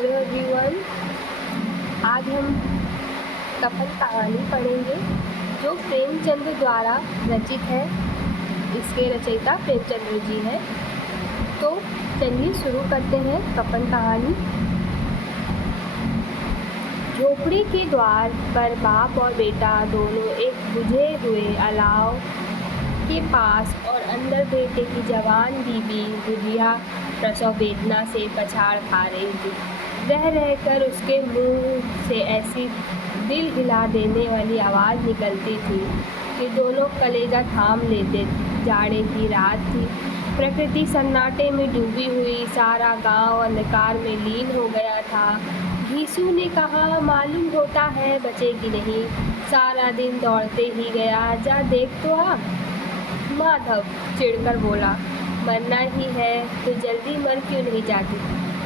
Hello everyone. आज हम कफन कहानी पढ़ेंगे जो प्रेमचंद द्वारा रचित है। इसके रचयिता प्रेमचंद्र जी हैं। तो चलिए शुरू करते हैं कफन कहानी। झोपड़ी के द्वार पर बाप और बेटा दोनों एक बुझे हुए अलाव के पास और अंदर बेटे की जवान बीबी बुढ़िया प्रसव वेदना से पछाड़ खा रही थी। रह रहकर उसके मुंह से ऐसी दिल हिला देने वाली आवाज़ निकलती थी कि दोनों कलेजा थाम लेते। जाड़े की रात थी, प्रकृति सन्नाटे में डूबी हुई, सारा गांव अंधकार में लीन हो गया था। घीसू ने कहा, मालूम होता है बचेगी नहीं, सारा दिन दौड़ते ही गया, जा देख तो आ। माधव चिढ़कर बोला, मरना ही है तो जल्दी मर क्यों नहीं जाती?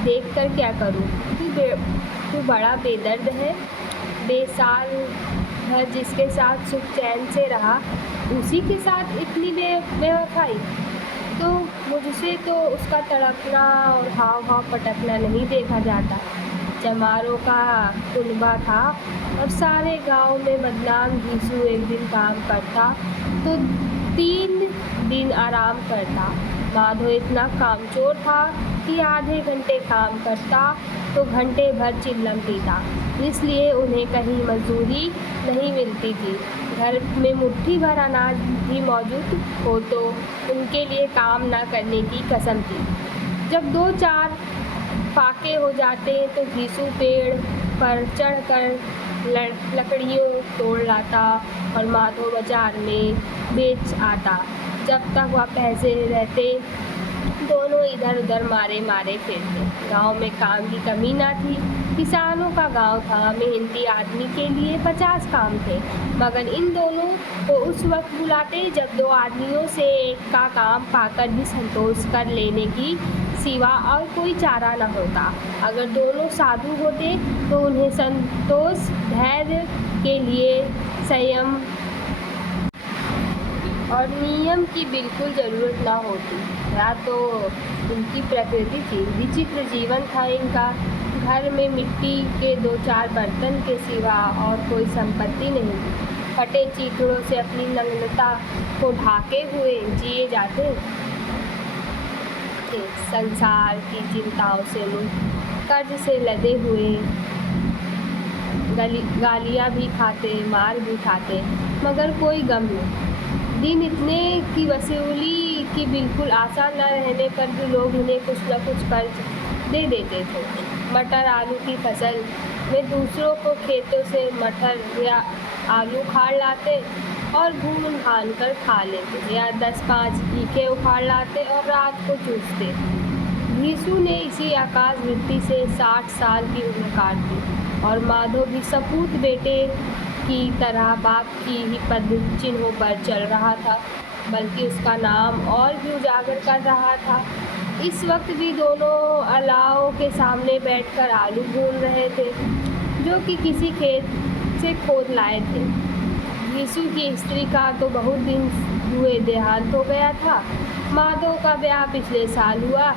देख कर क्या करूं? तू बड़ा बेदर्द है। बेसाल भर जिसके साथ सुख चैन से रहा, उसी के साथ इतनी बेवफाई। तो मुझसे तो उसका तड़पना और हाव पटकना नहीं देखा जाता। चमारों का कुनबा था और सारे गांव में बदनाम। घीसू एक दिन काम करता तो 3 दिन आराम करता। माधव इतना कामचोर था कि आधे घंटे काम करता तो घंटे भर चिल्लम पीता। इसलिए उन्हें कहीं मजदूरी नहीं मिलती थी। घर में मुट्ठी भर अनाज भी मौजूद हो तो उनके लिए काम न करने की कसम थी। जब 2-4 फाके हो जाते तो घीसू पेड़ पर चढ़कर लकड़ियों तोड़ लाता और माधव बाजार में बेच आता। जब तक वह पैसे रहते दोनों इधर उधर मारे फिरते। गांव में काम की कमी ना थी। किसानों का गांव था। मेहनती आदमी के लिए 50 काम थे, मगर इन दोनों को उस वक्त बुलाते जब 2 आदमियों से एक का काम पाकर भी संतोष कर लेने की सिवा और कोई चारा न होता। अगर दोनों साधु होते तो उन्हें संतोष, धैर्य के लिए संयम और नियम की बिल्कुल ज़रूरत ना होती। या तो उनकी प्रकृति थी। विचित्र जीवन था इनका। घर में मिट्टी के 2-4 बर्तन के सिवा और कोई संपत्ति नहीं थी। फटे चीथड़ों से अपनी नग्नता को ढाके हुए जिए जाते थे। संसार की चिंताओं से मुक्त, कर्ज से लदे हुए, गालियाँ भी खाते, मार भी खाते, मगर कोई गम नहीं। दिन इतने की वसूली की बिल्कुल आशा न रहने पर भी लोग उन्हें कुछ न कुछ कर्ज दे देते थे। मटर आलू की फसल में दूसरों को खेतों से मटर या आलू उखाड़ लाते और भून भान कर खा लेते, या 10-5 ईखे उखाड़ लाते और रात को चूसते। घीसू ने इसी आकाश वृत्ति से 60 साल की उम्र काट दी और माधव भी सपूत बेटे की तरह बाप की ही पद चिन्हों पर चल रहा था, बल्कि उसका नाम और भी उजागर कर रहा था। इस वक्त भी दोनों अलाव के सामने बैठकर आलू भून रहे थे, जो कि किसी खेत से खोद लाए थे। घीसू की स्त्री का तो बहुत दिन हुए देहांत हो गया था। माधव का ब्याह पिछले साल हुआ।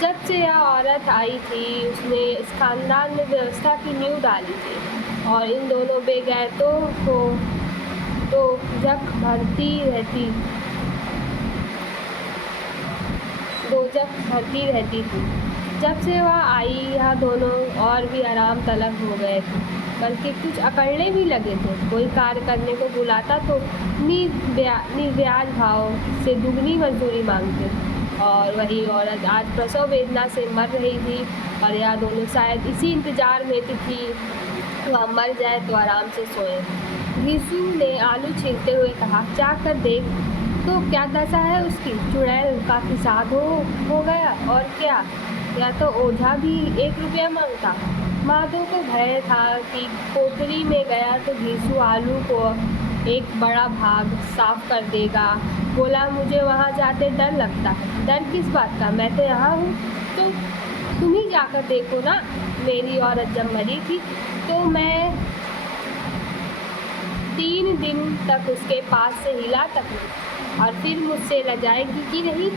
जब से यह औरत आई थी उसने इस खानदान में व्यवस्था की नींव डाली थी और इन दोनों बेगैरतों को तो जख भरती रहती थी। जब से वह आई यह दोनों और भी आराम तलब हो गए थे, बल्कि कुछ अकड़ने भी लगे थे। कोई कार्य करने को बुलाता तो निर्ब्याज भाव से दुगनी मजदूरी मांगते। और वही औरत आज प्रसव वेदना से मर रही थी और यह दोनों शायद इसी इंतजार में थी वह मर जाए तो आराम से सोए। घीसू ने आलू छीलते हुए कहा, चाख कर देख तो क्या दशा है उसकी। चुड़ैल का फिसाद हो गया और क्या, या तो ओझा भी 1 रुपया मांगता। माधव को भय था कि कोठरी में गया तो घीसू आलू को एक बड़ा भाग साफ कर देगा। बोला, मुझे वहाँ जाते डर लगता है। डर किस बात का, मैं तो यहाँ हूँ, तो तुम ही जाकर देखो ना। मेरी औरत जब मरी थी तो मैं 3 दिन तक उसके पास से हिला तक नहीं, और फिर मुझसे लजाएगी कि नहीं।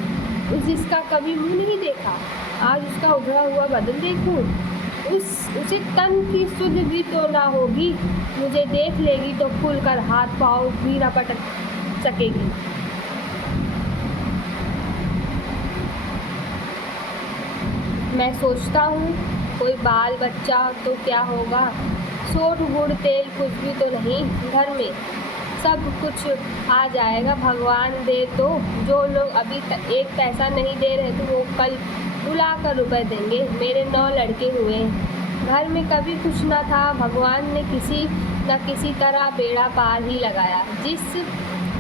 जिसका कभी मुँह नहीं देखा, आज उसका उभरा हुआ बदन देखूं। उसे तन की सुध भी तो ना होगी। मुझे देख लेगी तो खुलकर हाथ पाँव भी न पटक सकेगी। मैं सोचता हूँ कोई बाल बच्चा तो क्या होगा, सोट गुड़ तेल कुछ भी तो नहीं घर में, सब कुछ आ जाएगा भगवान दे तो। जो लोग अभी एक पैसा नहीं दे रहे थे वो कल बुलाकर रुपए देंगे। मेरे 9 लड़के हुए, घर में कभी कुछ न था, भगवान ने किसी न किसी तरह बेड़ा पार ही लगाया। जिस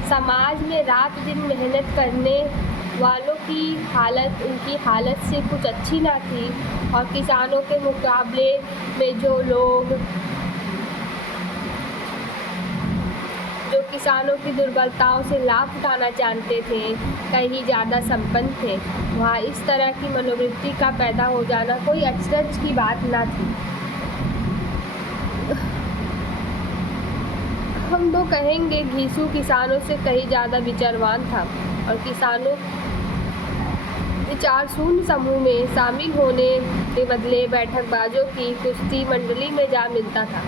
समाज में रात दिन मेहनत करने वालों की हालत उनकी हालत से कुछ अच्छी ना थी, और किसानों के मुकाबले में जो किसानों की दुर्बलताओं से लाभ उठाना जानते थे, कहीं ज़्यादा संपन्न थे, वहाँ इस तरह की मनोवृत्ति का पैदा हो जाना कोई अचरज की बात ना थी। हम तो कहेंगे घीसू किसानों से कहीं ज़्यादा विचारवान था, और किसानों विचार शून्य समूह में शामिल होने के बदले बैठकबाजों की कुश्ती मंडली में जा मिलता था।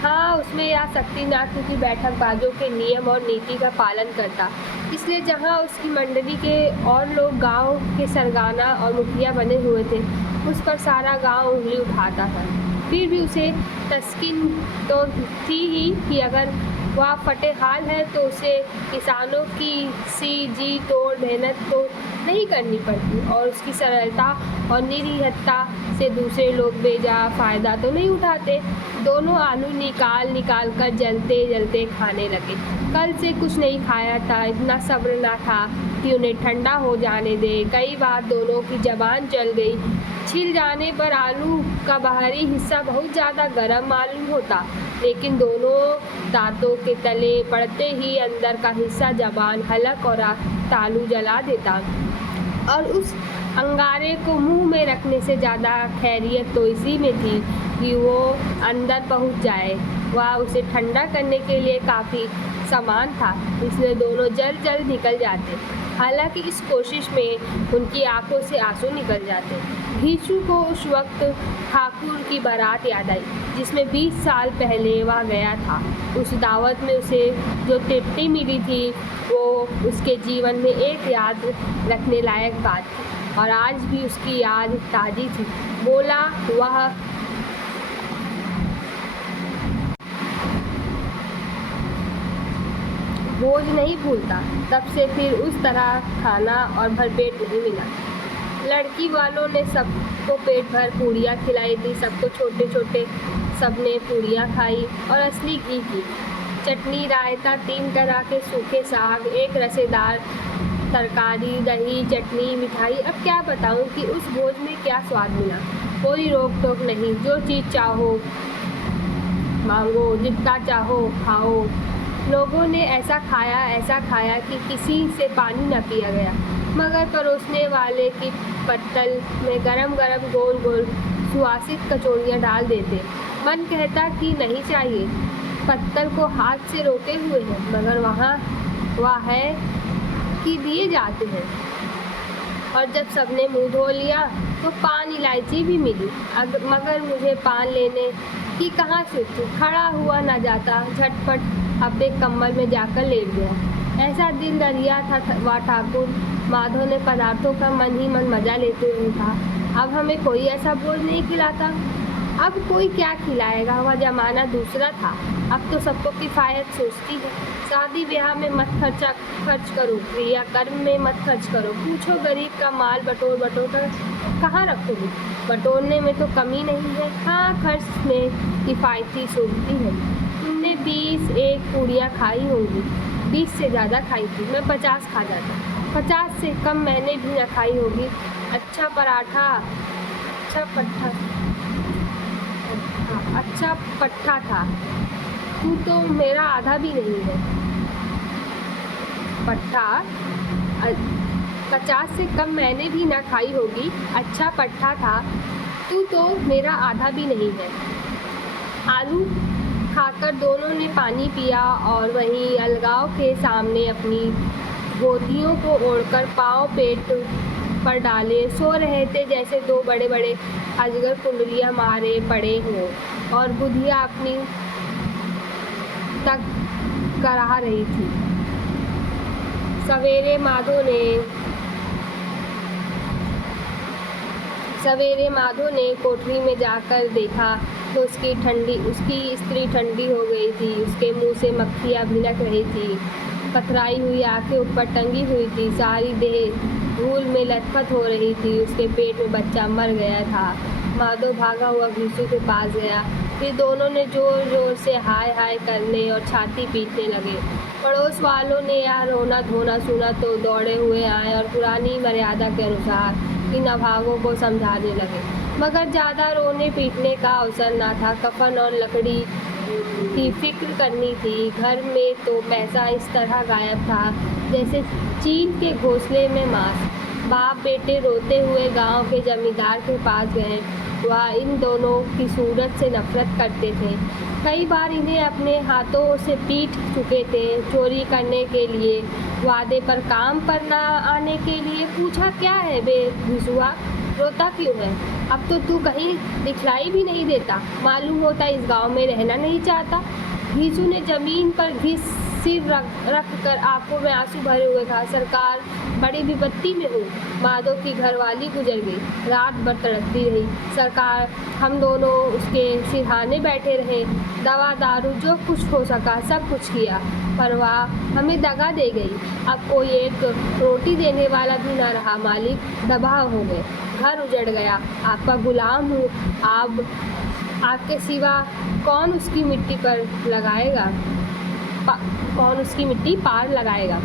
हाँ, उसमें आ सकती ना, क्योंकि बैठकबाजों के नियम और नीति का पालन करता, इसलिए जहाँ उसकी मंडली के और लोग गांव के सरगना और मुखिया बने हुए थे, उस पर सारा गांव उंगली उठाता था। फिर भी उसे तस्कीन तो थी ही कि अगर वह फटेहाल है तो उसे किसानों की सी जी तोड़ मेहनत तो नहीं करनी पड़ती, और उसकी सरलता और निरीहता से दूसरे लोग बेजा फ़ायदा तो नहीं उठाते। दोनों आलू निकाल कर जलते जलते खाने लगे। कल से कुछ नहीं खाया था, इतना सब्र ना था कि उन्हें ठंडा हो जाने दे। कई बार दोनों की ज़बान जल गई। छिल जाने पर आलू का बाहरी हिस्सा बहुत ज़्यादा गर्म मालूम होता, लेकिन दोनों दांतों के तले पड़ते ही अंदर का हिस्सा ज़बान हलक और तालू जला देता, और उस अंगारे को मुंह में रखने से ज़्यादा खैरियत तो इसी में थी कि वो अंदर पहुंच जाए। वह उसे ठंडा करने के लिए काफ़ी सामान था, इसलिए दोनों जल्द जल्द निकल जाते। हालांकि इस कोशिश में उनकी आंखों से आंसू निकल जाते। घीसू को उस वक्त ठाकुर की बारात याद आई, जिसमें 20 साल पहले वह गया था। उस दावत में उसे जो तृप्ति मिली थी वो उसके जीवन में एक याद रखने लायक बात थी, और आज भी उसकी याद ताज़ी थी। बोला वह बोझ नहीं भूलता। तब से फिर उस तरह खाना और भरपेट नहीं मिला। लड़की वालों ने सबको पेट भर पूड़ियाँ खिलाई थी, सबको छोटे छोटे सबने पूड़ियाँ खाई, और असली घी की चटनी, रायता, 3 तरह के सूखे साग, एक रसेदार तरकारी, दही, चटनी, मिठाई। अब क्या बताऊं कि उस भोज में क्या स्वाद मिला। कोई रोक टोक नहीं, जो चीज़ चाहो मांगो, जितना चाहो खाओ। लोगों ने ऐसा खाया कि किसी से पानी न पिया गया, मगर परोसने वाले की पत्तल में गरम गरम गोल गोल सुवासित कचौड़ियाँ डाल देते। मन कहता कि नहीं चाहिए, पत्तल को हाथ से रोके हुए हैं, मगर वहाँ है कि दिए जाते हैं। और जब सबने मुंह धो लिया तो पान इलायची भी मिली, मगर मुझे पान लेने की कहाँ से थी। खड़ा हुआ न जाता, झटपट अपने कम्बल में जाकर लेट गया। ऐसा दिल दरिया था वह ठाकुर माधव ने पदार्थों का मन ही मन मजा लेते हुए था। अब हमें कोई ऐसा भोज नहीं खिलाता। अब कोई क्या खिलाएगा, वह ज़माना दूसरा था। अब तो सबको किफ़ायत सोचती है। शादी ब्याह में मत खर्च करो, क्रियाकर्म में मत खर्च करो। पूछो गरीब का माल बटोर कर कहाँ रखोगे। बटोरने में तो कमी नहीं है, हाँ खर्च में किफ़ायती सोचती है। तुमने 21 पूड़ियाँ खाई होंगी, 20 से ज़्यादा खाई थी। मैं 50 खा जाता, 50 से कम मैंने भी न खाई होगी। अच्छा पट्ठा था। तू तो मेरा आधा भी नहीं है। पट्ठा 50 से कम मैंने भी ना खाई होगी। अच्छा पट्ठा था, तू तो मेरा आधा भी नहीं है। आलू खाकर दोनों ने पानी पिया, और वहीं अलगाव के सामने अपनी गोदियों को ओढ़कर पाँव पेट पर डाले सो रहे थे जैसे दो बड़े बड़े अजगर कुंडलियां मारे पड़े हों और बुधिया अपनी तक कराह रही थी। सवेरे माधो ने कोठरी में जाकर देखा तो उसकी स्त्री ठंडी हो गई थी। उसके मुंह से मक्खियाँ भिनक रही थी, पथराई हुई आंखें ऊपर टंगी हुई थी, सारी देह धूल में लथपथ हो रही थी। उसके पेट में बच्चा मर गया था। माधो भागा हुआ घीसू के पास गया। फिर दोनों ने जोर जोर से हाय हाय करने और छाती पीटने लगे। पड़ोस वालों ने यह रोना धोना सुना तो दौड़े हुए आए और पुरानी मर्यादा के अनुसार इन अभागों को समझाने लगे, मगर ज़्यादा रोने पीटने का अवसर न था। कफन और लकड़ी की फिक्र करनी थी। घर में तो पैसा इस तरह गायब था जैसे चीन के घोंसले में मांस। बाप बेटे रोते हुए गांव के जमींदार के पास गए। वह इन दोनों की सूरत से नफरत करते थे। कई बार इन्हें अपने हाथों से पीट चुके थे। चोरी करने के लिए, वादे पर काम पर न आने के लिए। पूछा, क्या है बे घिसुआ, रोता क्यों है? अब तो तू कहीं दिखलाई भी नहीं देता। मालूम होता इस गांव में रहना नहीं चाहता। घीसू ने जमीन पर सिर रख कर आंखों में आंसू भरे हुए कहा, सरकार, बड़ी विपत्ति में हूँ। माधो की घरवाली गुजर गई, रात भर तड़पती रही। सरकार, हम दोनों उसके सिरहाने बैठे रहे, दवा दारू जो कुछ हो सका सब कुछ किया, पर वह हमें दगा दे गई। अब कोई एक रोटी देने वाला भी न रहा। मालिक तबाह हो गए, घर उजड़ गया। आपका गुलाम हूँ। आपके सिवा कौन उसकी मिट्टी पार लगाएगा?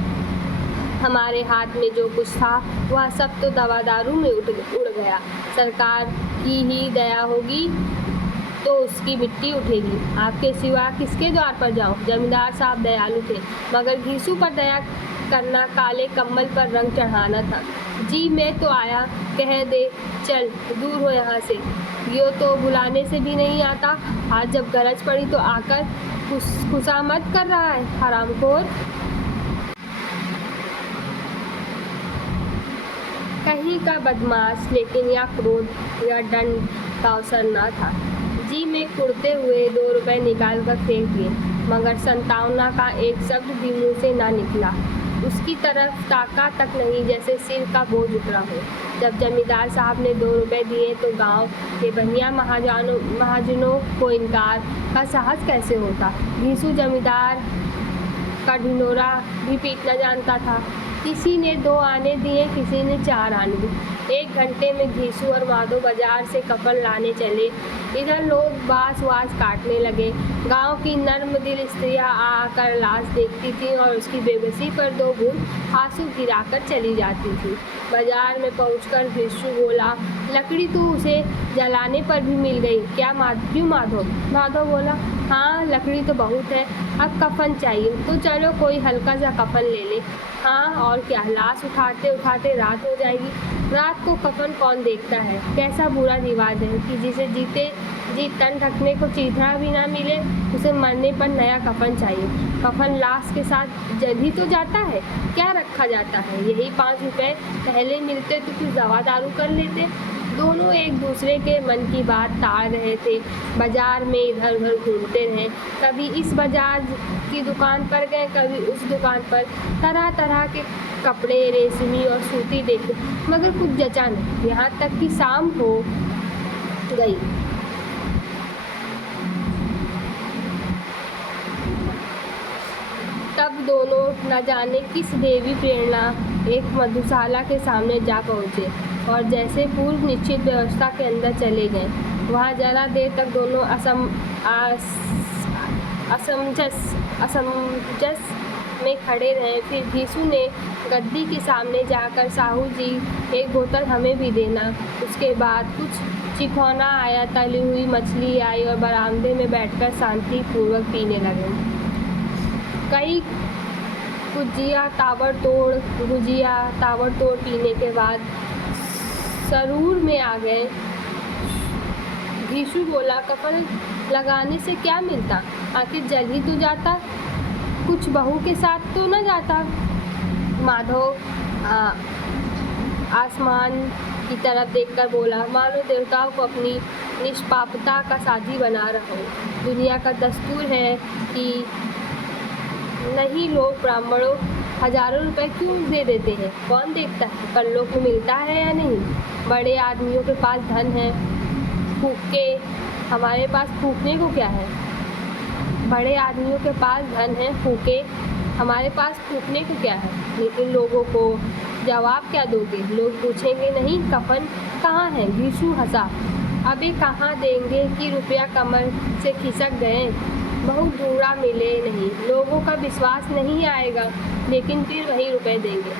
हमारे हाथ में जो कुछ था वह सब तो दवा दारू में उड़ गया। सरकार की ही दया होगी तो उसकी मिट्टी उठेगी। आपके सिवा किसके द्वार पर जाऊं? जमींदार साहब दयालु थे, मगर घीसू पर दया करना काले कम्बल पर रंग चढ़ाना था। जी मैं तो आया, कह दे चल दूर हो यहाँ से। यो तो बुलाने से भी नहीं आता। आज जब गरज पड़ी तो आकर खुशामद कर रहा है, हरामखोर। कहीं का बदमाश, लेकिन यह क्रोध या दंड का अवसर न था। जी में कुड़ते हुए 2 रुपए निकाल कर फेंक दिए, मगर संतावना का एक शब्द भी मुँह से ना निकला। उसकी तरफ ताका तक नहीं, जैसे सिर का बोझ उतरा हो। जब जमींदार साहब ने 2 रुपए दिए तो गांव के बनिया महाजनों को इनकार का साहस कैसे होता। घीसू जमींदार का ढिंढोरा भी पीटना जानता था। किसी ने 2 आने दिए, किसी ने 4 आने दिए। 1 घंटे में घीसू और माधो बाजार से कफन लाने चले। इधर लोग बांस काटने लगे। गांव की नर्म दिल स्त्रियां आकर लाश देखती थीं और उसकी बेबसी पर 2 बूंद आंसू गिराकर चली जाती थी। बाजार में पहुंचकर घीसू बोला, लकड़ी तो उसे जलाने पर भी मिल गई क्या? क्यों माधो? माधो बोला, हाँ लकड़ी तो बहुत है, अब कफन चाहिए तो चलो कोई हल्का सा कफन ले ले। हाँ और क्या, लाश उठाते उठाते रात हो जाएगी। रात को कफन कौन देखता है? कैसा बुरा रिवाज है कि जिसे जीते जी तन ढकने को चीथड़ा भी ना मिले, उसे मरने पर नया कफन चाहिए। कफन लाश के साथ जल ही तो जाता है, क्या रखा जाता है? यही 5 रुपए पहले मिलते तो कुछ दवा दारू कर लेते। दोनों एक दूसरे के मन की बात टाल रहे थे। बाजार में इधर उधर घूमते रहे, कभी इस बाजार की दुकान पर गए, कभी उस दुकान पर। तरह तरह के कपड़े, रेशमी और सूती देखे, मगर कुछ जचा नहीं। यहाँ तक कि शाम हो गई। तब दोनों न जाने किस देवी प्रेरणा एक मधुशाला के सामने जा पहुँचे और जैसे पूर्व निश्चित व्यवस्था के अंदर चले गए। वहाँ जरा देर तक दोनों असमंजस में खड़े रहे। फिर घीसू ने गद्दी के सामने जाकर, साहू जी 1 बोतल हमें भी देना। उसके बाद कुछ चिखौना आया, तली हुई मछली आई और बरामदे में बैठकर शांतिपूर्वक पीने लगे। कई गुजिया ताबड़तोड़ पीने के बाद सरूर में आ गए। घीसू बोला, कफन लगाने से क्या मिलता? आखिर जल ही तो जाता, कुछ बहू के साथ तो न जाता। माधो आसमान की तरफ देखकर बोला, मानो देवताओं को अपनी निष्पापता का साथी बना रहा हो। दुनिया का दस्तूर है कि नहीं लोग ब्राह्मणों हजारों रुपए क्यों दे देते हैं? कौन देखता है परलोक में मिलता है या नहीं? बड़े आदमियों के पास धन है फूके, हमारे पास फूकने को क्या है? बड़े आदमियों के पास धन है फूके, हमारे पास फूकने को क्या है? लेकिन लोगों को जवाब क्या दोगे? लोग पूछेंगे नहीं कफन कहाँ है? यीशु हंसा, अबे कहाँ देंगे कि रुपया कमर से खिसक गए, बहुत ढूंढा मिले नहीं। लोगों का विश्वास नहीं आएगा लेकिन फिर वही रुपए देंगे।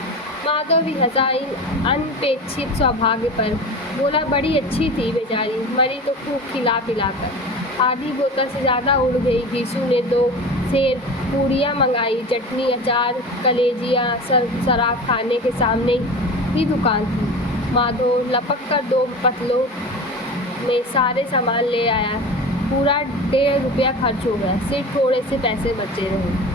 माधव भी हंसा इन अनपेक्षित सौभाग्य पर, बोला, बड़ी अच्छी थी बेचारी, मरी तो खूब खिला पिलाकर। आधी बोतल से ज़्यादा उड़ गई। यीशु ने 2 सेर पूड़ियाँ मंगाई, चटनी, अचार, कलेजियाँ। शराब खाने के सामने ही दुकान थी। माधव लपक कर 2 पतलों में सारे सामान ले आया। पूरा 1.5 रुपया खर्च हो गया, सिर्फ थोड़े से पैसे बचे रहे।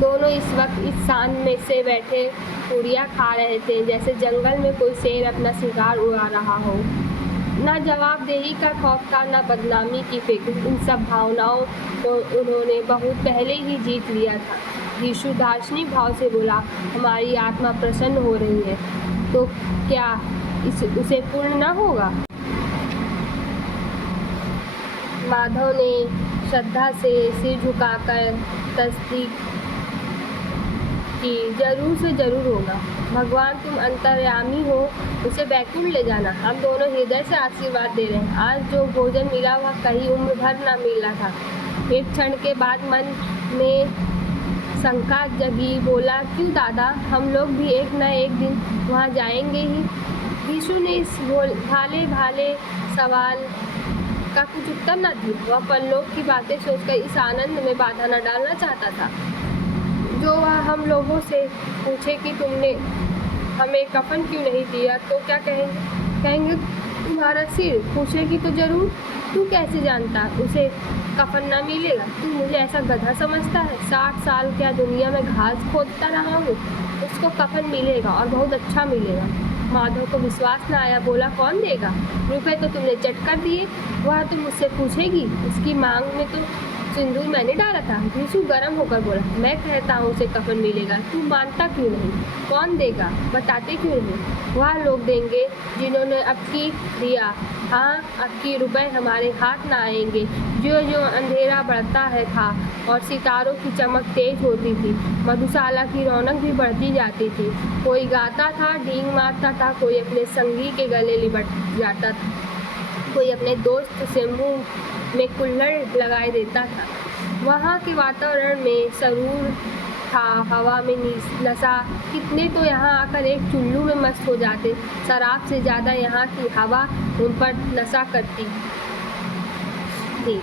दोनों इस वक्त इस शान में से बैठे पूड़ियाँ खा रहे थे जैसे जंगल में कोई शेर अपना शिकार उड़ा रहा हो। न जवाबदेही का खौफ था, न बदनामी की फिक्र। इन सब भावनाओं को उन्होंने बहुत पहले ही जीत लिया था। यीशु दार्शनिक भाव से बोला, हमारी आत्मा प्रसन्न हो रही है तो क्या उसे पूर्ण न होगा? माधव ने श्रद्धा से सिर झुकाकर तस्दीक की, जरूर से जरूर होगा। भगवान तुम अंतर्यामी हो, उसे बैकुंठ ले जाना। हम दोनों हृदय से आशीर्वाद दे रहे हैं। आज जो भोजन मिला वह कहीं उम्र भर न मिला था। एक क्षण के बाद मन में शंका जगी। बोला, क्यों दादा, हम लोग भी एक न एक दिन वहाँ जाएंगे ही। यीशु ने इस भाले भाले सवाल का कुछ उत्तर न दिया। वह परलोक की बातें सोचकर इस आनंद में बाधा न डालना चाहता था जो वह हम लोगों से पूछे कि तुमने हमें कफन क्यों नहीं दिया तो क्या कहेंगे तुम्हारा सिर। पूछेगी तो जरूर, तू कैसे जानता उसे कफन ना मिलेगा? तू मुझे ऐसा गधा समझता है? 60 साल क्या दुनिया में घास खोदता रहा हूँ, उसको कफन मिलेगा और बहुत अच्छा मिलेगा। माधव को विश्वास न आया। बोला, कौन देगा? रुपए तो तुमने चट कर दिए, वह तुम मुझसे पूछेगी? उसकी मांग में तो सिंदूर मैंने डाला था। यीशु गर्म होकर बोला, मैं कहता हूँ उसे कफन मिलेगा, तू मानता क्यों नहीं? कौन देगा, बताते क्यों नहीं? वह लोग देंगे जिन्होंने अब की दिया। हाँ, अब की रुपए हमारे हाथ ना आएंगे। जो जो अंधेरा बढ़ता है था और सितारों की चमक तेज होती थी, मधुशाला की रौनक भी बढ़ती जाती थी। कोई गाता था, डींग मारता था, कोई अपने संगी के गले लिपट जाता था, कोई अपने दोस्त से मुंह में कुल्हड़ लगाए देता था। वहाँ के वातावरण में सरूर था, हवा में नशा। कितने तो यहाँ आकर एक चुल्लू में मस्त हो जाते। शराब से ज़्यादा यहाँ की हवा उन पर नशा करती थी।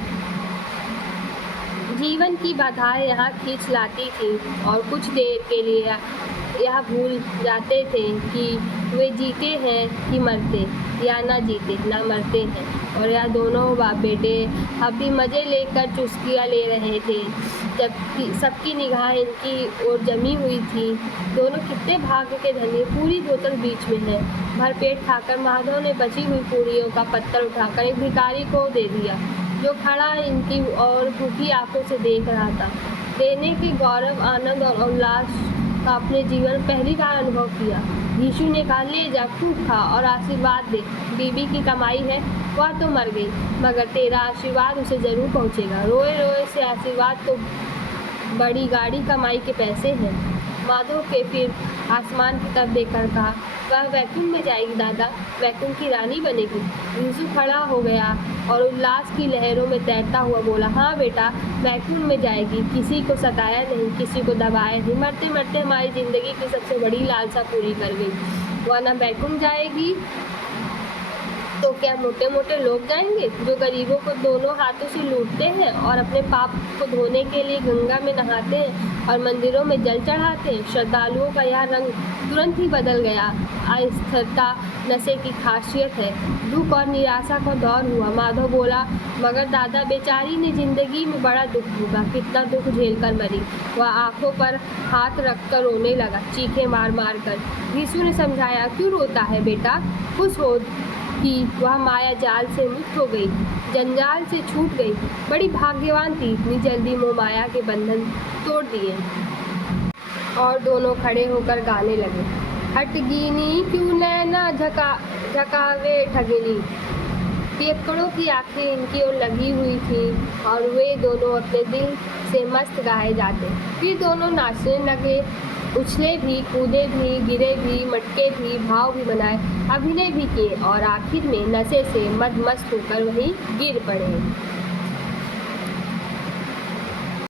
जीवन की बाधाएं यहाँ खींच लाती थी और कुछ देर के लिए यह भूल जाते थे कि वे जीते हैं कि मरते, या ना जीते ना मरते हैं। और यह दोनों बाप बेटे अब भी मज़े लेकर चुस्कियाँ ले रहे थे, जबकि सबकी निगाह इनकी ओर जमी हुई थी। दोनों कितने भाग्य के धनी। पूरी बोतल बीच में है। भर पेट खाकर माधव ने बची हुई पूरियों का पत्तल उठाकर एक भिखारी को दे दिया, जो खड़ा इनकी और भूखी आंखों से देख रहा था। देने के गौरव, आनंद और उल्लास का अपने जीवन पहली बार अनुभव किया। यीशु ने कहा, ले जा, खूब खा और आशीर्वाद दे। बीबी की कमाई है, वह तो मर गई, मगर तेरा आशीर्वाद उसे ज़रूर पहुँचेगा। रोए रोए से आशीर्वाद तो बड़ी गाड़ी कमाई के पैसे हैं। माधव के फिर आसमान की तरफ देखकर कहा, वह वैकुंठ में जाएगी दादा, वैकुंठ की रानी बनेगी। यीशु खड़ा हो गया और उल्लास की लहरों में तैरता हुआ बोला, हाँ बेटा, वैकुंठ में जाएगी। किसी को सताया नहीं, किसी को दबाया नहीं। मरते मरते हमारी ज़िंदगी की सबसे बड़ी लालसा पूरी कर गई। वह न वैकुंठ जाएगी तो क्या मोटे मोटे लोग जाएंगे जो गरीबों को दोनों हाथों से लूटते हैं और अपने पाप को धोने के लिए गंगा में नहाते हैं और मंदिरों में जल चढ़ाते हैं। श्रद्धालुओं का यह रंग तुरंत ही बदल गया। अस्थिरता नशे की खासियत है। दुख और निराशा का दौर हुआ। माधव बोला, मगर दादा, बेचारी ने जिंदगी में बड़ा दुख भोगा, कितना दुख झेलकर मरी। वह आंखों पर हाथ रखकर रोने लगा, चीखें मार मार कर। यीशु ने समझाया, क्यों रोता है बेटा? खुश हो कि वह माया जाल से मुक्त हो गई, जंजाल से छूट गई। बड़ी भाग्यवान थी, इतनी जल्दी मोह माया के बंधन तोड़ दिए। और दोनों खड़े होकर गाने लगे, हटगिनी क्यों नैना झकावे ठगिनी। पियक्कड़ों की आंखें इनकी ओर लगी हुई थी और वे दोनों अपने दिल से मस्त गाए जाते। फिर दोनों नाचने लगे, उछले भी, कूदे भी, गिरे भी, मटके भी, भाव भी बनाए, अभिनय भी किए और आखिर में नशे से मदमस्त होकर वहीं गिर पड़े।